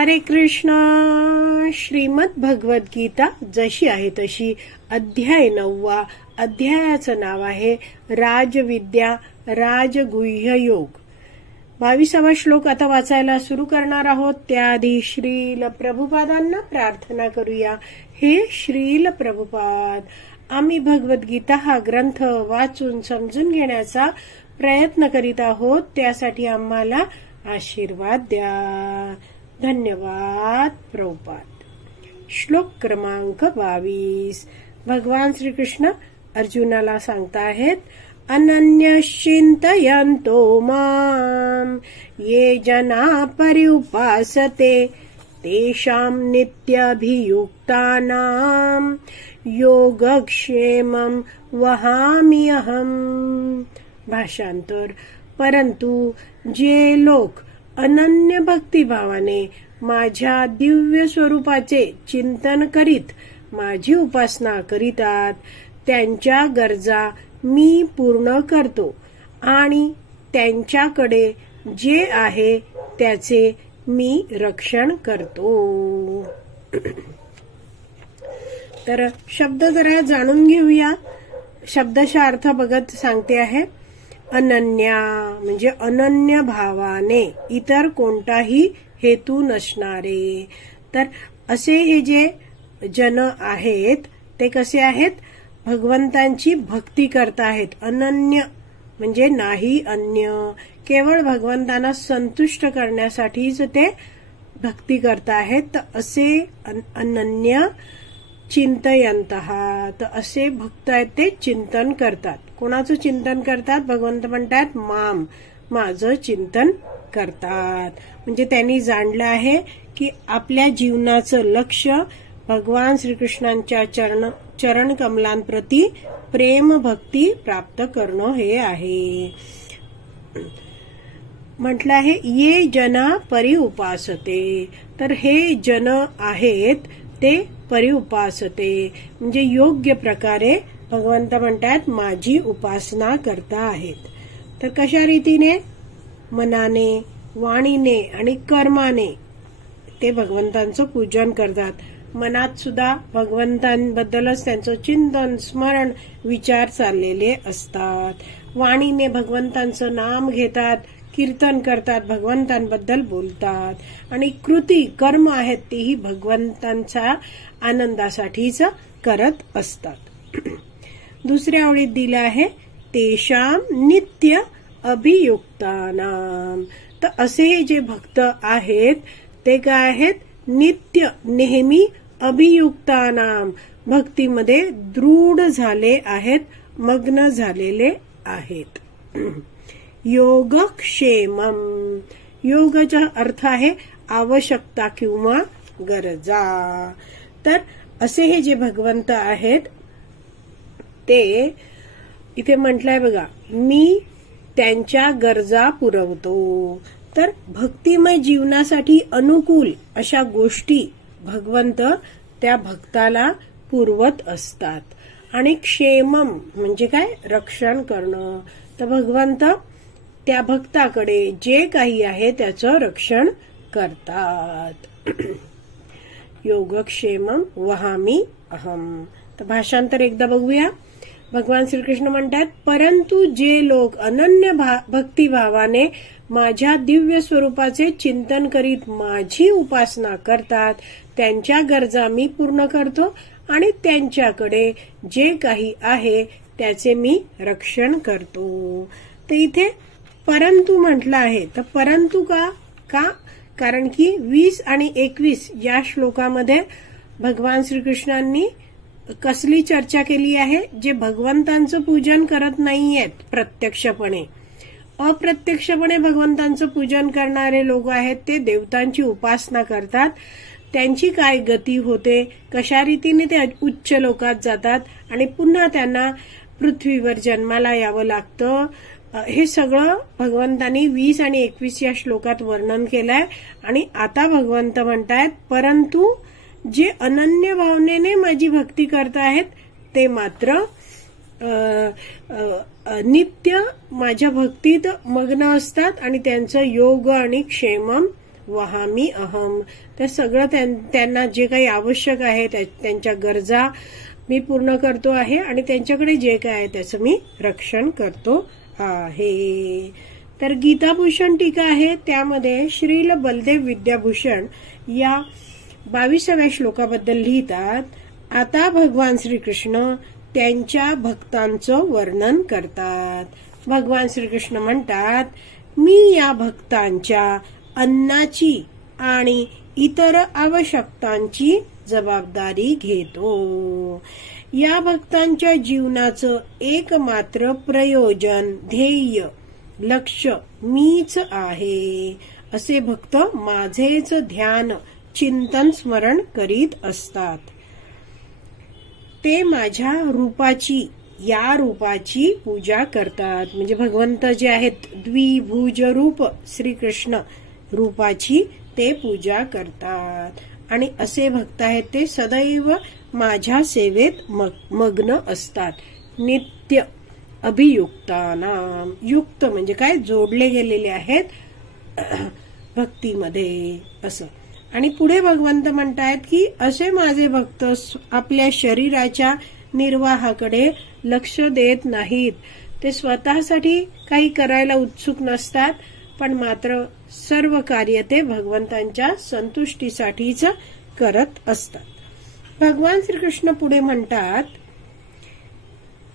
हरे कृष्ण. श्रीमद भगवद गीता जशी आहे तशी, अध्याय 9. अध्यायाचं नाव आहे राजविद्या राजगुह्य योग. 22वा श्लोक आता वाचायला सुरू करणार आहोत. त्याआधी श्रील प्रभुपादांना प्रार्थना करूया. हे श्रील प्रभुपाद, आम्ही भगवद्गीता हा ग्रंथ वाचून समजून घेण्याचा प्रयत्न करीत आहोत. त्यासाठी आम्हाला आशीर्वाद द्या. धन्यवाद प्रभुपाद. श्लोक क्रमांक 22. भगवान श्रीकृष्ण अर्जुनाला सांगताहेत, अनन्यश्चिंतयन्तो माम ये जना पर्युपासते तेषां नित्यभियुक्तानां योगक्षेमं वहामि अहम्. भाषांतर. परंतु जे लोक अनन्य भक्तिभावाने माझ्या दिव्य स्वरूपाचे चिंतन करीत माझी उपासना करीतात त्यांच्या गरजा मी पूर्ण करतो आणि त्यांच्याकडे जे आहे त्याचे मी रक्षण करतो. तर शब्द जरा जाणून घेऊया. शब्दशः अर्थ बघत सांगते आहे. अनन्या म्हणजे अनन्य भावाने, इतर कोणताही हेतू नसणारे. तर असे हे जे जन आहेत ते कसे आहेत? भगवंतांची भक्ती करत आहेत. अनन्य म्हणजे नाही अन्य, केवळ भगवंतांना संतुष्ट करण्यासाठीच ते भक्ती करत आहेत. तर असे अनन्य चिंतयंतः, तर असे भक्त आहेत ते चिंतन करतात. कोणाचं चिंतन करतात? भगवंत म्हणतात माम, माझं चिंतन करतात. म्हणजे त्यांनी जाणलं आहे की आपल्या जीवनाचं लक्ष भगवान श्रीकृष्णांच्या चरण कमलांप्रती प्रेम भक्ती प्राप्त करणं हे आहे. म्हटलं आहे ये जना परिउपासते. तर हे जन आहेत ते परिउपासते म्हणजे योग्य प्रकारे भगवंत म्हणतात माझी उपासना करता आहेत. तर कशा रीतीने? मनाने, वाणीने आणि कर्माने ते भगवंतांचं पूजन करतात. मनात सुद्धा भगवंतांबद्दलच त्यांचं चिंतन, स्मरण, विचार चाललेले असतात. वाणीने भगवंतांचं नाम घेतात, कीर्तन करतात, भगवंतांबद्दल बोलतात. आणि कृती, कर्म आहेत तेही भगवंतांच्या आनंदासाठीच करत असतात. दुसऱ्या ओळीत दिलं आहे तेषाम नित्य अभियुक्तानाम. तर असे जे भक्त आहेत ते काय आहेत? नित्य, नेहमी अभियुक्तानाम, भक्तीमध्ये दृढ झाले आहेत, मग्न झालेले आहेत. योगक्षेमम. योगचा अर्थ आहे आवश्यकता किंवा गरजा. तर असे हे जे भगवंत आहेत ते इथे म्हटलंय बघा, मी त्यांच्या गरजा पुरवतो. तर भक्तिमय जीवनासाठी अनुकूल अशा गोष्टी भगवंत त्या भक्ताला पुरवत असतात. आणि क्षेमम म्हणजे काय? रक्षण करणं. तर भगवंत त्या भक्ताकडे जे काही आहे त्याचं रक्षण करतात. योगक्षेमम वहामि अहम. तर भाषांतर एकदा बघूया. भगवान श्रीकृष्ण म्हणतात, परंतु जे लोक अनन्य भक्तिभावाने माझ्या दिव्य स्वरूपाचे चिंतन करीत माझी उपासना करतात त्यांच्या गरजा मी पूर्ण करतो आणि त्यांच्याकडे जे काही आहे त्याचे मी रक्षण करतो. तर इथे परंतु म्हटलं आहे. तर परंतु का? कारण की 20 आणि 21 या श्लोकामध्ये भगवान श्रीकृष्णांनी कसली चर्चा केली आहे? जे भगवंतांचं पूजन करत नाहीयेत प्रत्यक्षपणे, अप्रत्यक्षपणे भगवंतांचं पूजन करणारे लोक आहेत ते देवतांची उपासना करतात. त्यांची काय गती होते, कशा रीतीने ते उच्च लोकात जातात आणि पुन्हा त्यांना पृथ्वीवर जन्माला यावं लागतं. हे सगळं भगवंतांनी 20 आणि 21 या श्लोकात वर्णन केलंय. आणि आता भगवंत म्हणतायत परंतु जे अनन्य भावनेने माझी भक्ती करतायत ते मात्र नित्य माझ्या भक्तीत मग्न असतात आणि त्यांचं योग आणि क्षेमम वहामी अहम. तर सगळं त्यांना जे काही आवश्यक आहे त्यांच्या गरजा मी पूर्ण करतो आहे आणि त्यांच्याकडे जे काय आहे त्याचं मी रक्षण करतो आहे. तर गीताभूषण टीका आहे, त्यामध्ये श्रील बलदेव विद्याभूषण या 22व्या श्लोकाबद्दल लिहितात. आता भगवान श्रीकृष्ण त्यांच्या भक्तांचं वर्णन करतात. भगवान श्रीकृष्ण म्हणतात, मी या भक्तांच्या अन्नाची आणि इतर आवश्यकतांची जबाबदारी घेतो. या भक्तांच्या जीवनाचं एकमात्र प्रयोजन, ध्येय, लक्ष मीच आहे. असे भक्त माझेच ध्यान, चिंतन, स्मरण करीत असतात. ते माझ्या रूपाची, या रूपाची पूजा करतात. म्हणजे भगवंत जे आहेत द्विभुज रूप श्रीकृष्ण रूपाची ते पूजा करतात. आणि असे भक्त आहेत ते सदैव माझ्या सेवेत मग्न असतात. नित्य अभियुक्तानाम, युक्त म्हणजे काय, जोडले गेलेले आहेत भक्तीमध्ये असं. आणि पुढे भगवंत म्हणतायत की असे माझे भक्त आपल्या शरीराच्या निर्वाहाकडे लक्ष देत नाहीत. ते स्वतःसाठी काही करायला उत्सुक नसतात, पण मात्र सर्व कार्य ते भगवंतांच्या संतुष्टीसाठीच करत असतात. भगवान श्रीकृष्ण पुढे म्हणतात,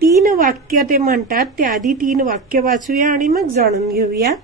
3 वाक्य ते म्हणतात. ते आधी 3 वाक्य वाचूया आणि मग जाणून घेऊया.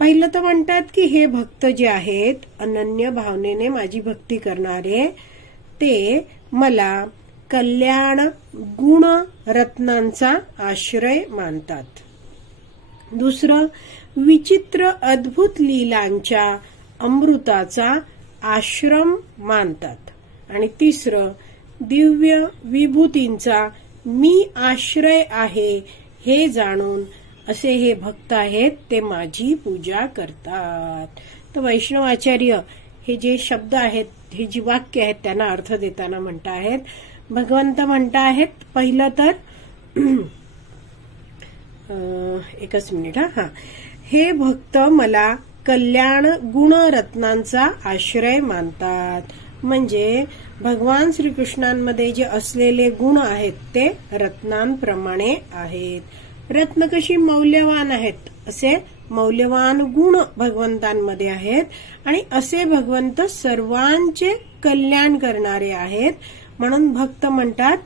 पहिलं तर म्हणतात की हे भक्त जे आहेत अनन्य भावनेने माझी भक्ती करणारे, ते मला कल्याण गुण रत्नांचा आश्रय मानतात. दुसरं, विचित्र अद्भुत लीलांच्या अमृताचा आश्रम मानतात. आणि तिसरं, दिव्य विभूतींचा मी आश्रय आहे हे जाणून असे हे भक्त आहेत ते माझी पूजा करतात. तर वैष्णवाचार्य हे जे शब्द आहेत, हे जी वाक्य आहेत त्यांना अर्थ देताना म्हणता आहेत. भगवंत म्हणता आहेत, पहिलं तर एकच मिनिट हा, हे भक्त मला कल्याण गुण रत्नांचा आश्रय मानतात. म्हणजे भगवान श्रीकृष्णांमध्ये जे असलेले गुण आहेत ते रत्नांप्रमाणे आहेत. रत्न कशी मौल्यवान आहेत, असे मौल्यवान गुण भगवंतांमध्ये आहेत. आणि असे भगवंत सर्वांचे कल्याण करणारे आहेत. म्हणून भक्त म्हणतात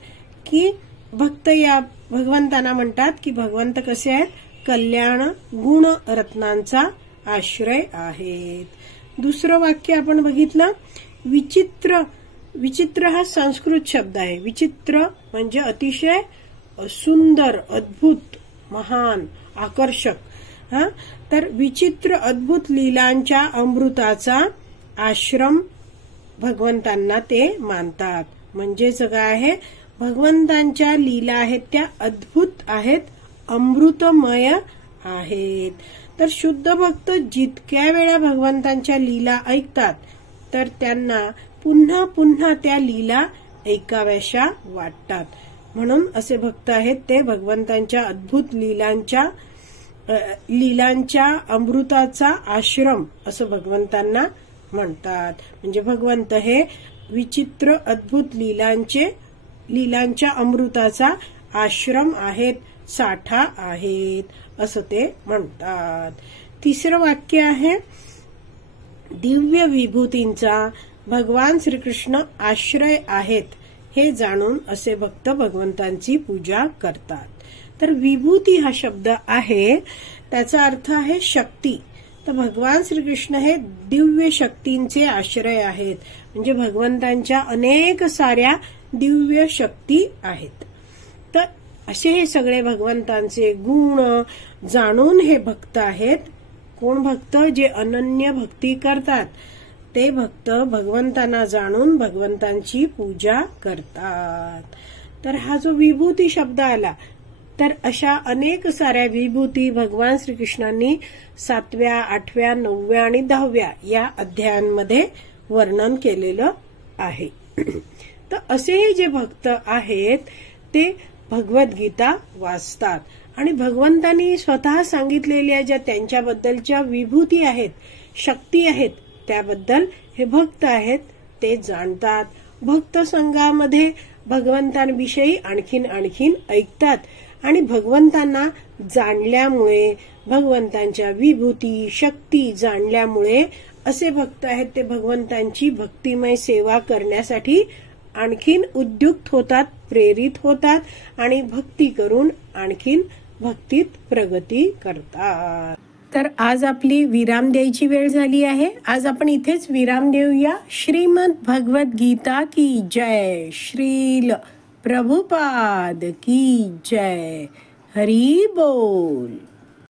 की भगवंतांना म्हणतात की भगवंत कसे आहेत, कल्याण गुण रत्नांचा आश्रय आहेत. दुसरं वाक्य आपण बघितलं, विचित्र. विचित्र हा संस्कृत शब्द आहे. विचित्र म्हणजे अतिशय सुंदर, अद्भुत, महान, आकर्षक. तर विचित्र अद्भुत लीलांच्या अमृताचा आश्रम भगवंतांना ते मानतात. म्हणजेच काय आहे, भगवंतांच्या लीला आहेत त्या अद्भुत आहेत, अमृतमय आहेत. तर शुद्ध भक्त जितक्या वेळा भगवंतांच्या लीला ऐकतात तर त्यांना पुन्हा पुन्हा त्या लीला ऐकाव्याशा वाटतात. म्हणून असे भक्त आहेत ते भगवंतांच्या अद्भुत लीलांच्या अमृताचा आश्रम असं भगवंतांना म्हणतात. म्हणजे भगवंत हे विचित्र अद्भुत लीलांच्या अमृताचा आश्रम आहेत, साठा आहेत असं ते म्हणतात. तिसरं वाक्य आहे, दिव्य विभूतींचा भगवान श्रीकृष्ण आश्रय आहेत हे जाणून असे भक्त भगवंतांची पूजा करतात. तर विभूती हा शब्द आहे त्याचा अर्थ आहे शक्ती. तर भगवान श्रीकृष्ण हे दिव्य शक्तींचे आश्रय आहेत. म्हणजे भगवंतांच्या अनेक साऱ्या दिव्य शक्ती आहेत. तर असे हे सगळे भगवंतांचे गुण जाणून हे भक्त आहेत. कोण भक्त, जे अनन्य भक्ती करतात ते भक्त भगवंतांना जाणून भगवंतांची पूजा करतात. तर हा जो विभूती शब्द आला, तर अशा अनेक साऱ्या विभूती भगवान श्रीकृष्णांनी 7व्या, 8व्या, 9व्या आणि 10व्या या अध्यायांमध्ये वर्णन केलेलं आहे. तर असे जे भक्त आहेत ते भगवद्गीता वाचतात आणि भगवंतांनी स्वतः सांगितलेल्या ज्या त्यांच्याबद्दलच्या विभूती आहेत, शक्ती आहेत त्याबद्दल हे भक्त आहेत ते जाणतात. भक्त संघामध्ये भगवंतांविषयी आणखीन ऐकतात आणि भगवंतांना जाणल्यामुळे, भगवंतांच्या विभूती शक्ती जाणल्यामुळे असे भक्त आहेत ते भगवंतांची भक्तिमय सेवा करण्यासाठी आणखीन उद्युक्त होतात, प्रेरित होतात आणि भक्ती करून आणखीन भक्तीत प्रगती करतात. तर आज आपली विराम द्यायची वेळ झाली आहे. आज आपण इथेच विराम देऊया. श्रीमद भगवत गीता की जय. श्रील प्रभुपाद की जय. हरी बोल.